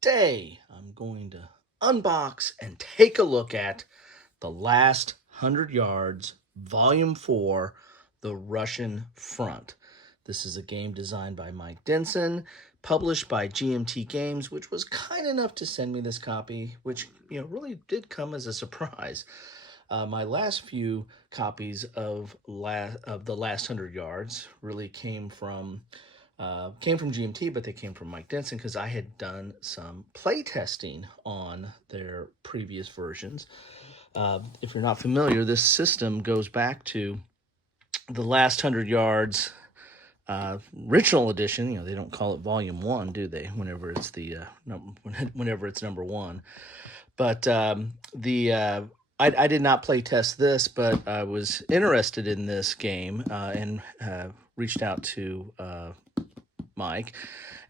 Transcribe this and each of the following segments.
Today, I'm going to unbox and take a look at The Last 100 Yards, Volume 4, The Russian Front. This is a game designed by Mike Denson, published by GMT Games, which was kind enough to send me this copy, which really did come as a surprise. My last few copies of The Last 100 Yards really came from GMT, but they came from Mike Denson because I had done some play testing on their previous versions. If you're not familiar, this system goes back to The Last 100 Yards original edition. They don't call it Volume 1, do they? Whenever it's whenever it's number 1. But I did not play test this, but I was interested in this game and reached out to Mike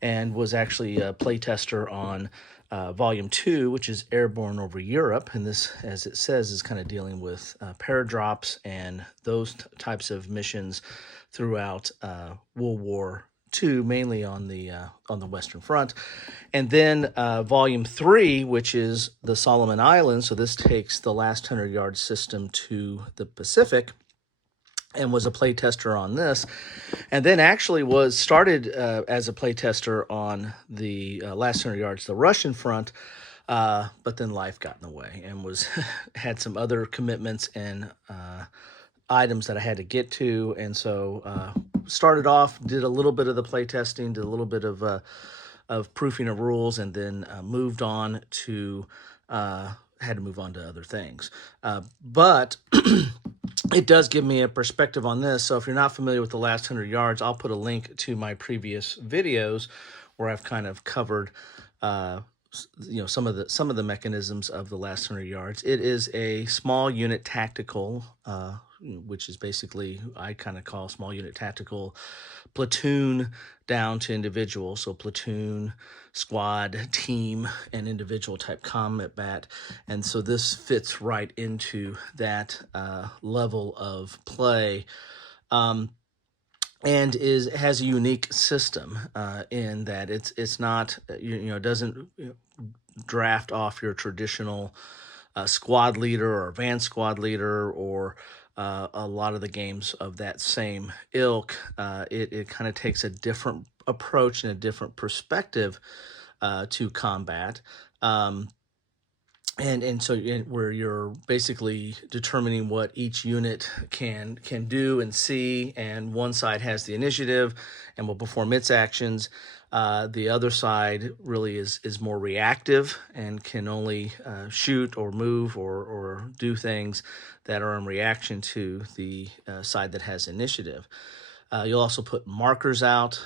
and was actually a playtester on Volume 2, which is Airborne Over Europe. And this, as it says, is kind of dealing with paradrops and those types of missions throughout World War II, mainly on the Western Front. And then Volume 3, which is the Solomon Islands. So this takes the Last 100 Yard system to the Pacific, and was a playtester on this, and then actually was started as a playtester on the Last 100 Yards, the Russian Front, but then life got in the way and had some other commitments and items that I had to get to, and so started off, did a little bit of the playtesting, did a little bit of proofing of rules, and then moved on to had to move on to other things, but. It does give me a perspective on this. So if you're not familiar with The Last 100 Yards, I'll put a link to my previous videos where I've kind of covered some of the mechanisms of The Last 100 Yards. It is a small unit tactical, which is basically, I kind of call small unit tactical, platoon down to individual. So platoon, squad, team, and individual type combat. And so this fits right into that level of play. And has a unique system in that it's not, it doesn't draft off your traditional squad leader or van squad leader or a lot of the games of that same ilk. It kind of takes a different approach and a different perspective to combat. And so where you're basically determining what each unit can do and see, and one side has the initiative and will perform its actions. The other side really is more reactive and can only shoot or move or do things that are in reaction to the side that has initiative. You'll also put markers out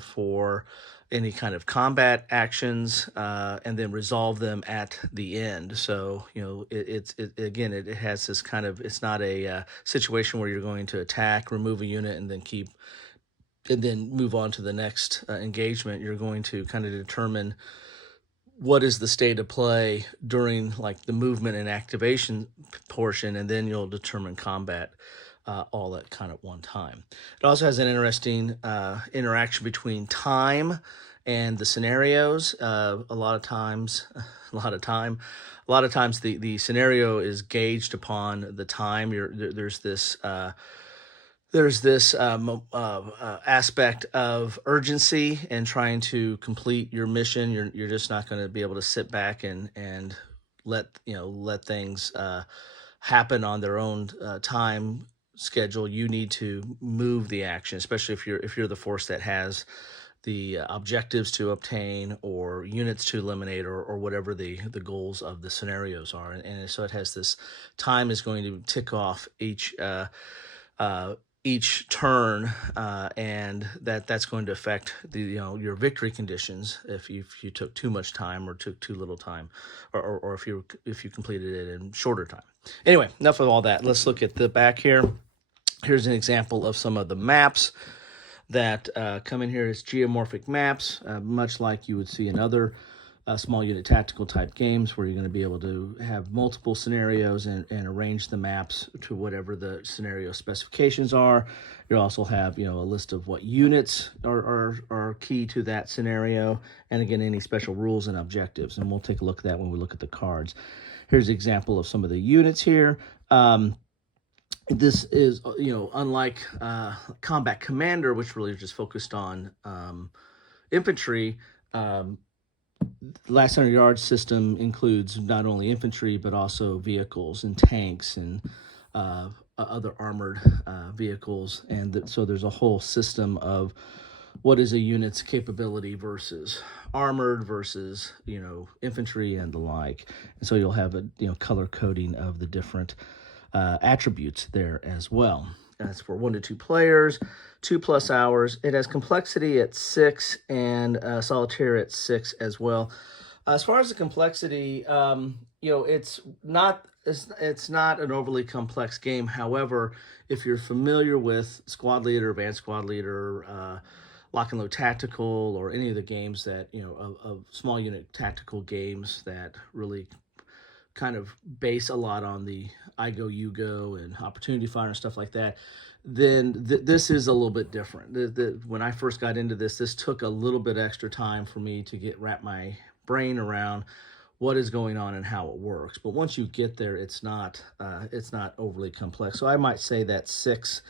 for any kind of combat actions, and then resolve them at the end. So, it has this kind of, it's not a situation where you're going to attack, remove a unit, and then move on to the next engagement. You're going to kind of determine what is the state of play during like the movement and activation portion, and then you'll determine combat all at kind of one time. It also has an interesting interaction between time and the scenarios. A lot of times the scenario is gauged upon the time. There's this aspect of urgency and trying to complete your mission. You're just not going to be able to sit back and let things happen on their own time schedule. You need to move the action, especially if you're the force that has the objectives to obtain or units to eliminate or whatever the goals of the scenarios are. And so it has this time is going to tick off each turn, and that's going to affect your victory conditions if you took too much time or took too little time, or if you completed it in shorter time. Anyway, enough of all that. Let's look at the back here. Here's an example of some of the maps that come in here as geomorphic maps, much like you would see in other small unit tactical type games where you're going to be able to have multiple scenarios and arrange the maps to whatever the scenario specifications are. You also have, a list of what units are key to that scenario, and again, any special rules and objectives. And we'll take a look at that when we look at the cards. Here's an example of some of the units here. This is, unlike Combat Commander, which really just focused on infantry. Last 100 Yards system includes not only infantry, but also vehicles and tanks and other armored vehicles. And so there's a whole system of what is a unit's capability versus armored versus, infantry and the like. And so you'll have a, color coding of the different attributes there as well. That's for 1 to 2 players, 2+ hours. It has complexity at 6 and solitaire at 6 as well. As far as the complexity, it's not an overly complex game. However, if you're familiar with Squad Leader, Advanced Squad Leader, Lock and Load Tactical, or any of the games that, of small unit tactical games that really kind of base a lot on the I go, you go, and opportunity fire and stuff like that, then this is a little bit different. When I first got into this took a little bit extra time for me to wrap my brain around what is going on and how it works. But once you get there, it's not overly complex. So I might say that 6.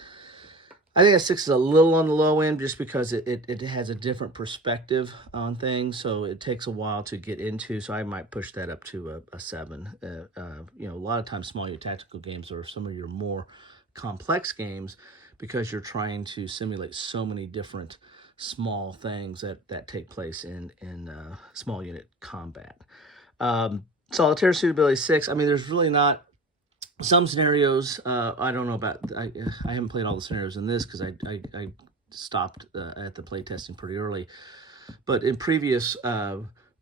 I think that 6 is a little on the low end just because it has a different perspective on things, so it takes a while to get into, so I might push that up to a 7. A lot of times small unit tactical games are some of your more complex games because you're trying to simulate so many different small things that take place in small unit combat. Solitaire suitability 6, I mean, there's really not some scenarios. I don't know about, I haven't played all the scenarios in this because I stopped at the playtesting pretty early. But in previous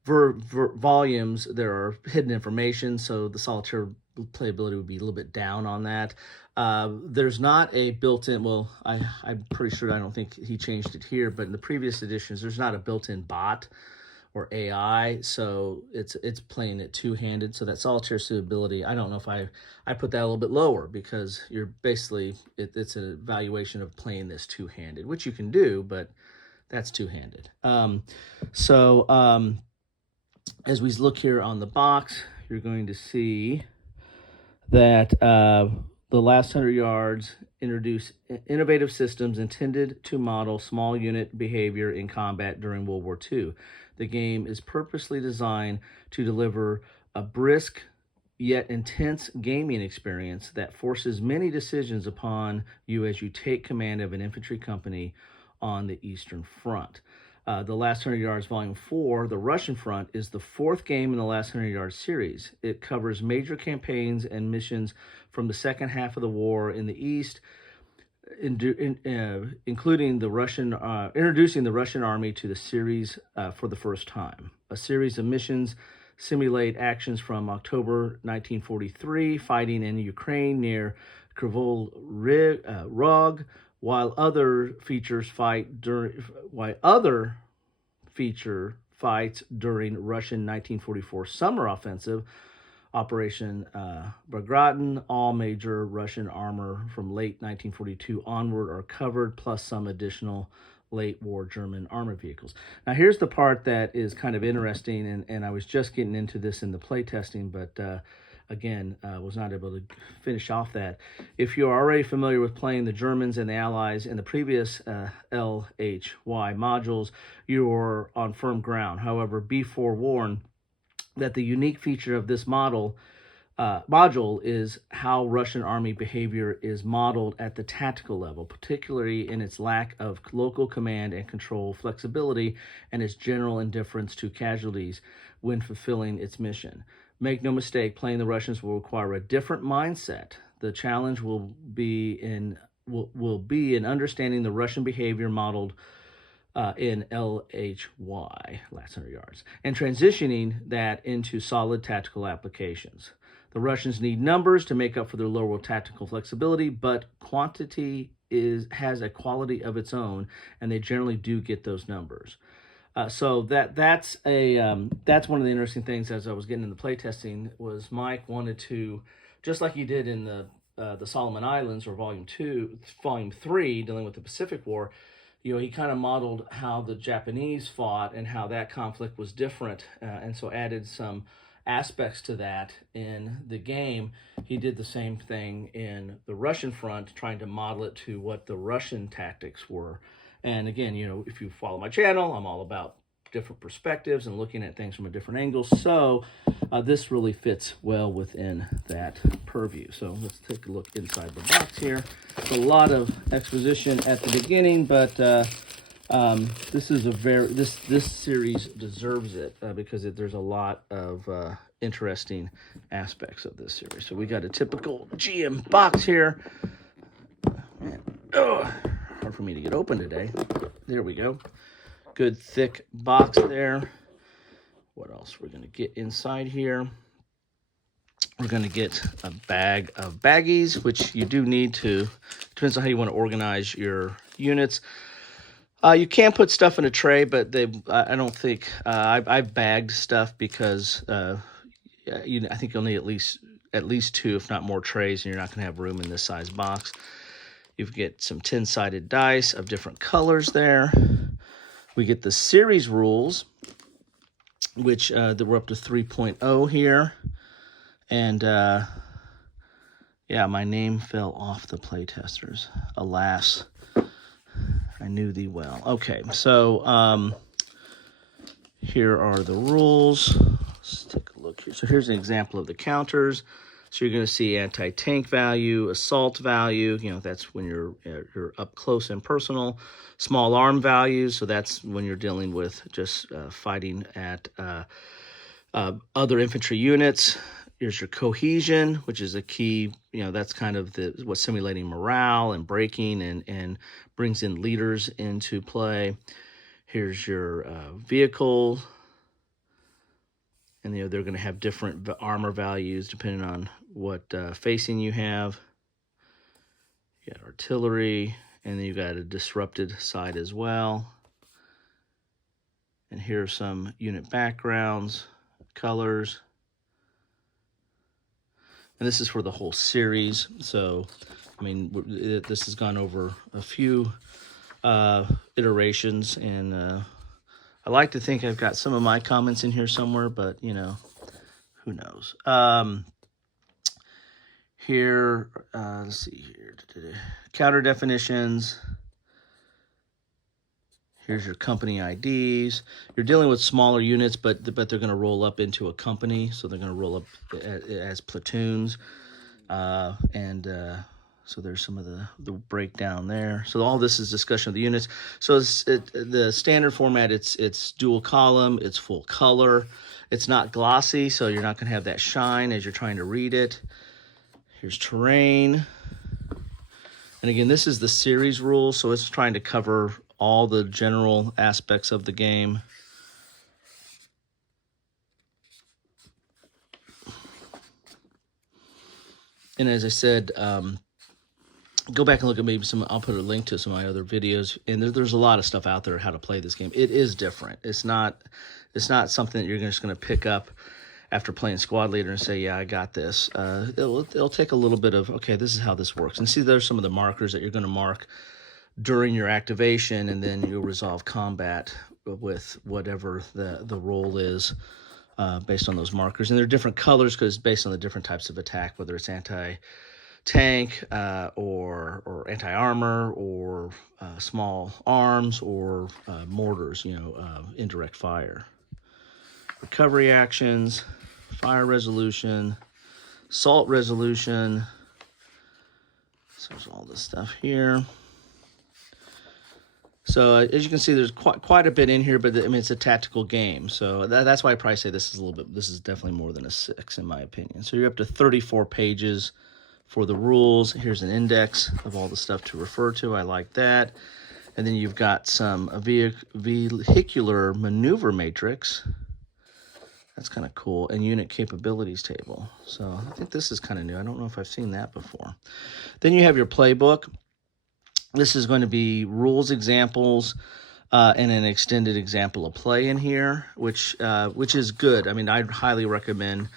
volumes, there are hidden information, so the solitaire playability would be a little bit down on that. There's not a built-in, well, I'm pretty sure, I don't think he changed it here, but in the previous editions, there's not a built-in bot or AI, so it's playing it two-handed. So that solitaire suitability, I don't know if I put that a little bit lower because you're basically, it's an evaluation of playing this two-handed, which you can do, but that's two-handed. As we look here on the box, you're going to see that the last 100 yards introduce innovative systems intended to model small unit behavior in combat during World War II. The game is purposely designed to deliver a brisk yet intense gaming experience that forces many decisions upon you as you take command of an infantry company on the Eastern Front. The Last 100 Yards Volume 4, The Russian Front, is the 4th game in the Last 100 Yards series. It covers major campaigns and missions from the second half of the war in the East, including the introducing the Russian Army to the series for the first time. A series of missions simulate actions from October 1943, fighting in Ukraine near Krivoi Rog, while other features fights during Russian 1944 summer offensive, Operation Bagration. All major Russian armor from late 1942 onward are covered, plus some additional late war German armored vehicles. Now here's the part that is kind of interesting, and I was just getting into this in the playtesting, but again, was not able to finish off that. If you're already familiar with playing the Germans and the Allies in the previous LHY modules, you're on firm ground. However, be forewarned that the unique feature of this module is how Russian Army behavior is modeled at the tactical level, particularly in its lack of local command and control flexibility and its general indifference to casualties when fulfilling its mission. Make no mistake, playing the Russians will require a different mindset. The challenge will be in understanding the Russian behavior modeled in LHY, Last 100 Yards, and transitioning that into solid tactical applications. The Russians need numbers to make up for their lower tactical flexibility, but quantity has a quality of its own, and they generally do get those numbers. So that's one of the interesting things as I was getting into playtesting was Mike wanted to, just like he did in the Solomon Islands or Volume 3, dealing with the Pacific War. He kind of modeled how the Japanese fought and how that conflict was different, and so added some aspects to that in the game. He did the same thing in the Russian front, trying to model it to what the Russian tactics were. And again, if you follow my channel, I'm all about different perspectives and looking at things from a different angle. So this really fits well within that purview. So let's take a look inside the box here. It's a lot of exposition at the beginning, but this is this series deserves it because there's a lot of interesting aspects of this series. So we got a typical GM box here. Man, hard for me to get open today. There we go. Good thick box there. What else we're going to get inside here? We're going to get a bag of baggies, which you do need to. Depends on how you want to organize your units. You can put stuff in a tray, but I don't think I've bagged stuff because I think you'll need at least 2, if not more, trays, and you're not going to have room in this size box. You get some 10-sided dice of different colors there. We get the series rules, which we're up to 3.0 here. And yeah, my name fell off the playtesters. Alas, I knew thee well. Okay, so here are the rules. Let's take a look here. So here's an example of the counters. So you're going to see anti-tank value, assault value. That's when you're up close and personal. Small arm values. So that's when you're dealing with just fighting at other infantry units. Here's your cohesion, which is a key. That's kind of what's simulating morale and breaking and brings in leaders into play. Here's your vehicle. And they're going to have different armor values depending on what facing you have. You got artillery, and then you got a disrupted side as well. And here are some unit backgrounds, colors. And this is for the whole series. So, this has gone over a few iterations, and I like to think I've got some of my comments in here somewhere, but, who knows. Here, let's see here. Counter definitions. Here's your company IDs. You're dealing with smaller units, but they're going to roll up into a company, so they're going to roll up as platoons. So there's some of the breakdown there. So all this is discussion of the units. So the standard format, it's dual column, it's full color. It's not glossy, so you're not going to have that shine as you're trying to read it. Here's terrain. And again, this is the series rule, so it's trying to cover all the general aspects of the game. And as I said, go back and look at maybe I'll put a link to some of my other videos. And there's a lot of stuff out there how to play this game. It is different. It's not something that you're just going to pick up after playing Squad Leader and say, yeah, I got this. It'll take a little bit of, okay, this is how this works. And see, there's some of the markers that you're going to mark during your activation, and then you'll resolve combat with whatever the role is based on those markers. And they're different colors because based on the different types of attack, whether it's anti-tank or anti-armor or small arms or mortars, indirect fire. Recovery actions, fire resolution, assault resolution. So there's all this stuff here. So as you can see, there's quite a bit in here, but it's a tactical game. So that's why I probably say this is definitely more than a 6 in my opinion. So you're up to 34 pages for the rules. Here's an index of all the stuff to refer to. I like that. And then you've got some vehicular maneuver matrix. That's kind of cool. And unit capabilities table. So I think this is kind of new. I don't know if I've seen that before. Then you have your playbook. This is going to be rules examples, and an extended example of play in here, which is good. I mean, I'd highly recommend,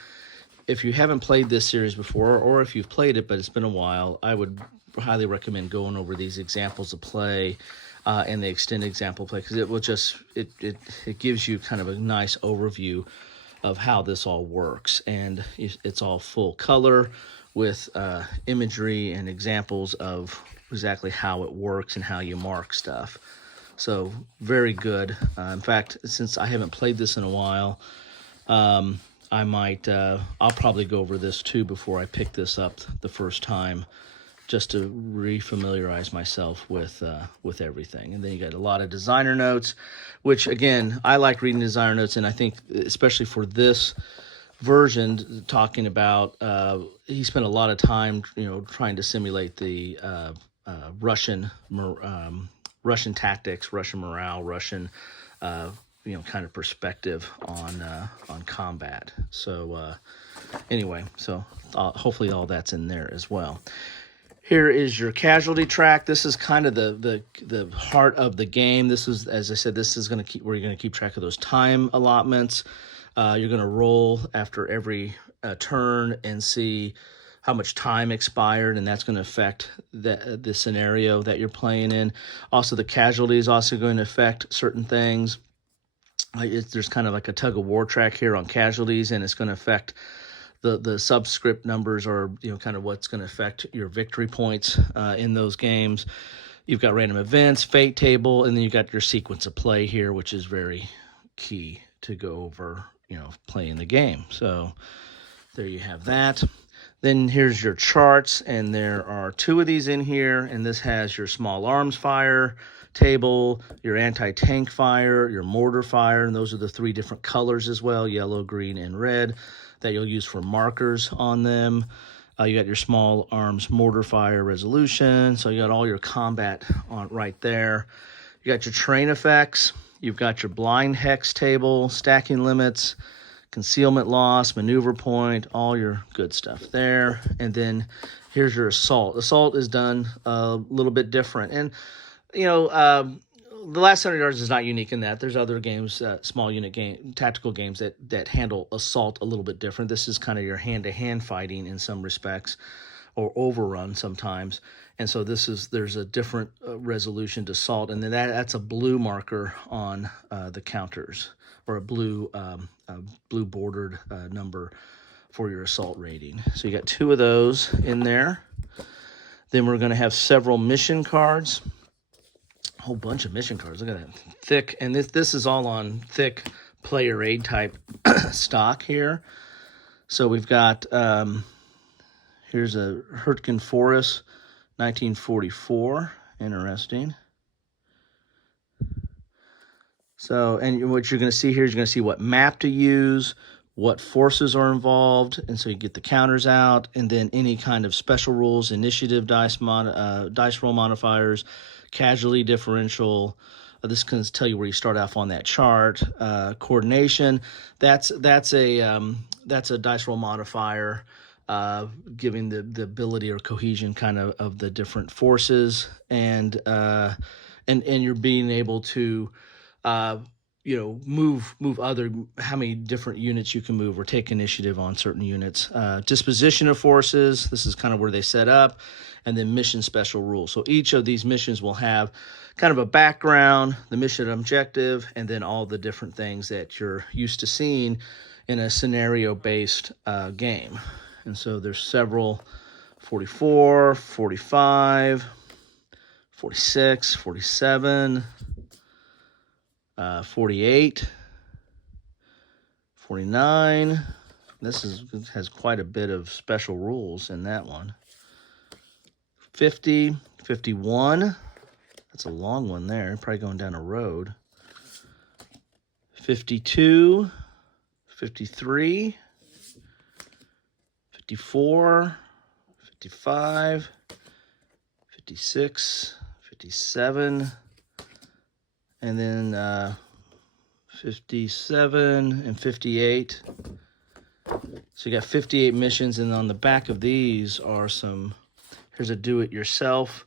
if you haven't played this series before, or if you've played it but it's been a while, I would highly recommend going over these examples of play and the extended example play, because it will just it gives you kind of a nice overview of how this all works, and it's all full color with imagery and examples of exactly how it works and how you mark stuff. So very good. In fact, since I haven't played this in a while, I might, I'll probably go over this too before I pick this up the first time, just to refamiliarize myself with everything. And then you got a lot of designer notes, which again, I like reading designer notes, and I think especially for this version, talking about, he spent a lot of time, trying to simulate the Russian tactics, Russian morale, Russian, kind of perspective on combat. So anyway, so hopefully all that's in there as well. Here is your casualty track. This is kind of the heart of the game. This is, as I said, this is where you're going to keep track of those time allotments. You're going to roll after every turn and see how much time expired, and that's going to affect the scenario that you're playing in. Also, the casualty is also going to affect certain things. There's kind of like a tug of war track here on casualties, and it's going to affect the subscript numbers, or kind of what's going to affect your victory points in those games. You've got random events, fate table, and then you've got your sequence of play here, which is very key to go over, playing the game. So there you have that. Then here's your charts, and there are 2 of these in here, and this has your small arms fire table, your anti-tank fire, your mortar fire, and those are the 3 different colors as well, yellow, green, and red, that you'll use for markers on them. You got your small arms mortar fire resolution, so you got all your combat on right there. You got your terrain effects, you've got your blind hex table, stacking limits, concealment loss, maneuver point, all your good stuff there. And then here's your assault. Assault is done a little bit different. And, the last 100 yards is not unique in that. There's other games, small unit tactical games that handle assault a little bit different. This is kind of your hand-to-hand fighting in some respects, or overrun sometimes. And so there's a different resolution to assault. And then that's a blue marker on the counters, or a blue bordered number for your assault rating. So you got 2 of those in there. Then we're going to have several mission cards. A whole bunch of mission cards. Look at that. Thick. And this is all on thick player aid type stock here. So we've got, here's a Hurtgen Forest, 1944. Interesting. So, and what you're going to see here is you're going to see what map to use, what forces are involved, and so you get the counters out, and then any kind of special rules, initiative dice roll modifiers, casualty differential. This can tell you where you start off on that chart. Coordination, that's a dice roll modifier, giving the ability or cohesion kind of the different forces, and you're being able to move how many different units you can move or take initiative on certain units. Disposition of forces, this is kind of where they set up, and then mission special rules. So each of these missions will have kind of a background, the mission objective, and then all the different things that you're used to seeing in a scenario-based game. And so there's several: 44, 45, 46, 47, 48, 49. This has quite a bit of special rules in that one. 50, 51. That's a long one there, probably going down a road. 52, 53, 54, 55, 56, 57, and then 57 and 58. So you got 58 missions, and on the back of these are here's a do-it-yourself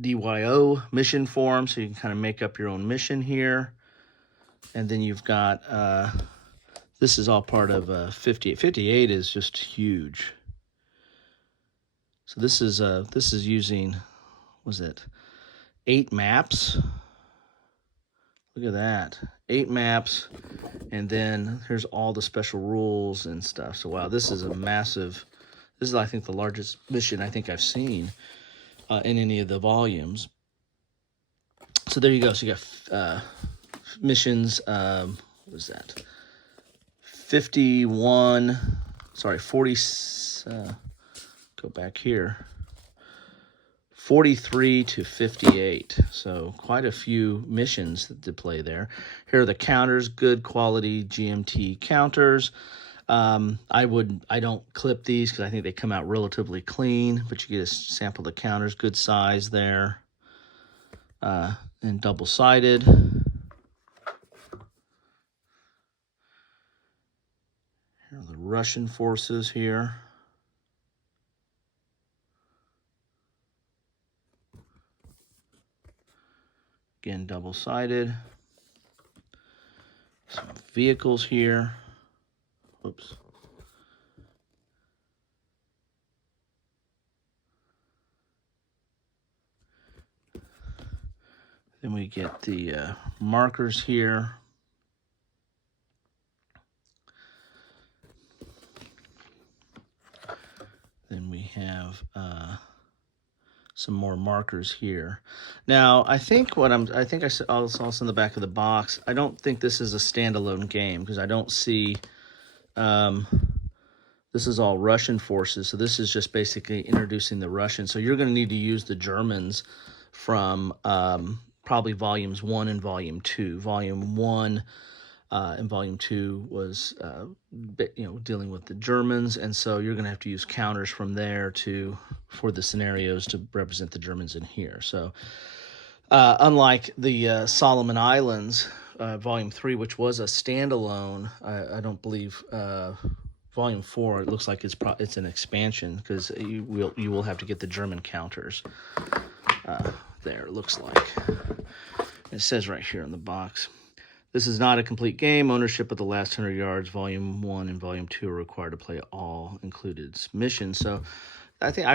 DYO mission form, so you can kind of make up your own mission here. And then you've got, this is all part of 58. 58 is just huge. So this is using, was it 8 maps? Look at that, 8 maps, and then here's all the special rules and stuff. So wow, this is a massive, this is I think the largest mission I think I've seen in any of the volumes. So there you go. So you got missions, what was that? 51, sorry, 40, go back here. 43 to 58, so quite a few missions to play there. Here are the counters, good quality GMT counters. I don't clip these because I think they come out relatively clean, but you get a sample of the counters, good size there, and double-sided. Here are the Russian forces here. Again, double-sided. Some vehicles here. Oops. Then we get the markers here. Then we have some more markers here. Now, I think I saw this in the back of the box. I don't think this is a standalone game because I don't see, this is all Russian forces. So this is just basically introducing the Russians. So you're going to need to use the Germans from probably volumes 1 and volume 2. Volume 1 and volume 2 was, dealing with the Germans, and so you're going to have to use counters from there for the scenarios to represent the Germans in here. So, unlike the Solomon Islands, volume 3, which was a standalone, I don't believe volume 4. It looks like it's an expansion because you will have to get the German counters there. It looks like it says right here in the box. This is not a complete game. Ownership of the last 100 yards, Volume 1 and Volume 2 are required to play all included missions. So I think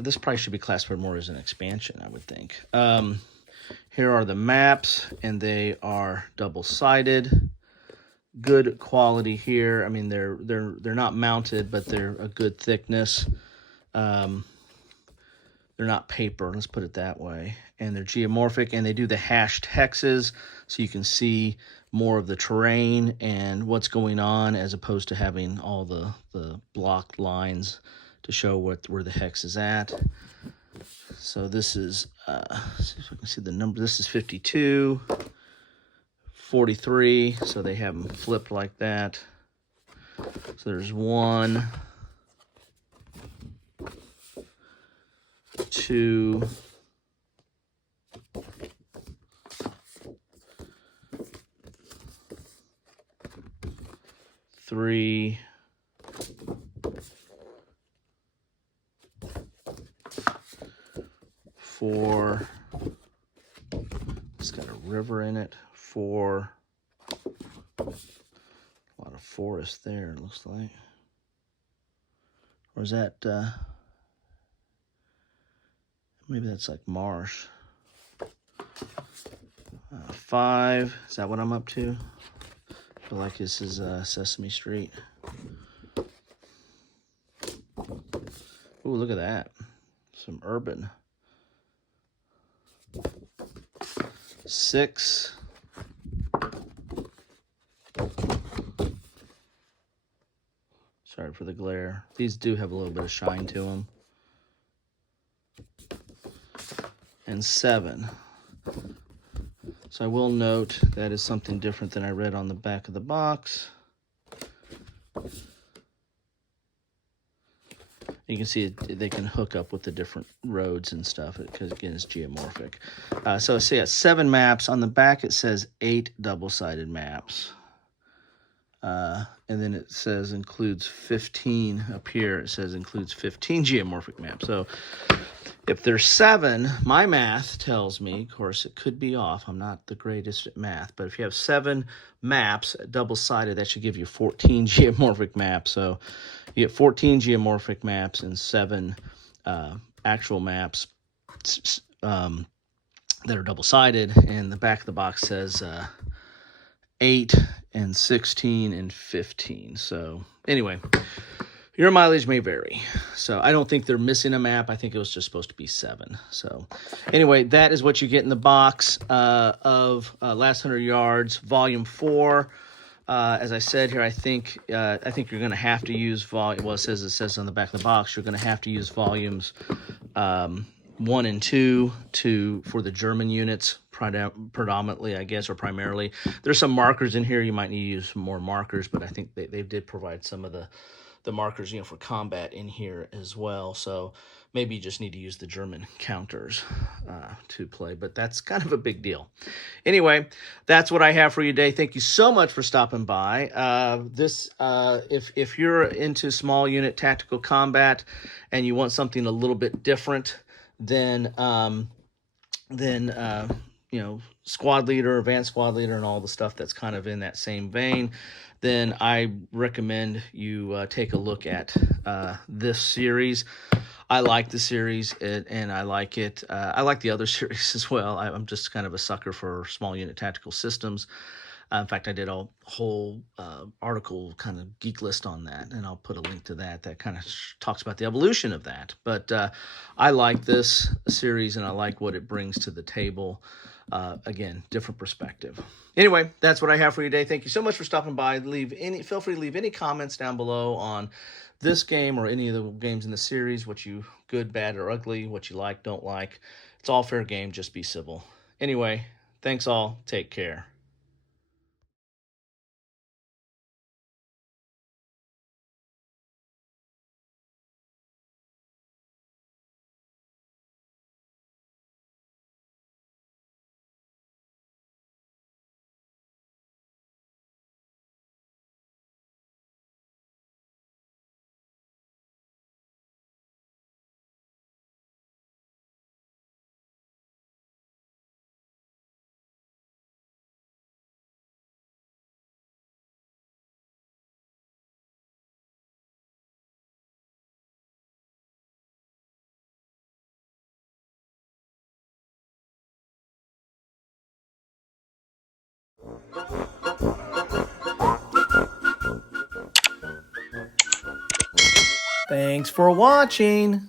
this probably should be classified more as an expansion, I would think. Here are the maps, and they are double-sided. Good quality here. I mean, they're not mounted, but they're a good thickness. They're not paper, let's put it that way. And they're geomorphic, and they do the hashed hexes, so you can see more of the terrain and what's going on, as opposed to having all the blocked lines to show where the hex is at. So this is, see if I can see the number. This is 52, 43, so they have them flipped like that. So there's 1, 2, 3, 4. It's got a river in it. 4. A lot of forest there, it looks like. Or is that, maybe that's like marsh. 5, is that what I'm up to? I feel like this is Sesame Street. Ooh, look at that. Some urban. 6. Sorry for the glare. These do have a little bit of shine to them. And 7. So I will note that is something different than I read on the back of the box. You can see they can hook up with the different roads and stuff because, again, it's geomorphic. So I see 7 maps. On the back it says 8 double-sided maps. And then it says includes 15 up here. It says includes 15 geomorphic maps. So If there's 7, my math tells me, of course, it could be off. I'm not the greatest at math, but if you have 7 maps, double-sided, that should give you 14 geomorphic maps. So you get 14 geomorphic maps and 7 actual maps that are double-sided. And the back of the box says 8 and 16 and 15. So anyway, your mileage may vary. So I don't think they're missing a map. I think it was just supposed to be 7. So anyway, that is what you get in the box of Last 100 Yards, Volume 4. As I said here, I think you're going to have to use volume. Well, it says on the back of the box, you're going to have to use volumes 1 and 2 for the German units predominantly, I guess, or primarily. There's some markers in here. You might need to use some more markers, but I think they did provide some of the markers, for combat in here as well. So maybe you just need to use the German counters to play, but that's kind of a big deal. Anyway, that's what I have for you today. Thank you so much for stopping by. If you're into small unit tactical combat and you want something a little bit different than squad leader, advanced squad leader, and all the stuff that's kind of in that same vein, then I recommend you take a look at this series. I like the series, and I like it. I like the other series as well. I'm just kind of a sucker for small unit tactical systems. In fact, I did a whole article kind of geek list on that, and I'll put a link to that kind of talks about the evolution of that. But I like this series, and I like what it brings to the table. Again, different perspective. Anyway, that's what I have for you today. Thank you so much for stopping by. Feel free to leave any comments down below on this game or any of the games in the series, what you good, bad, or ugly, what you like, don't like. It's all fair game. Just be civil. Anyway, thanks all. Take care. Thanks for watching.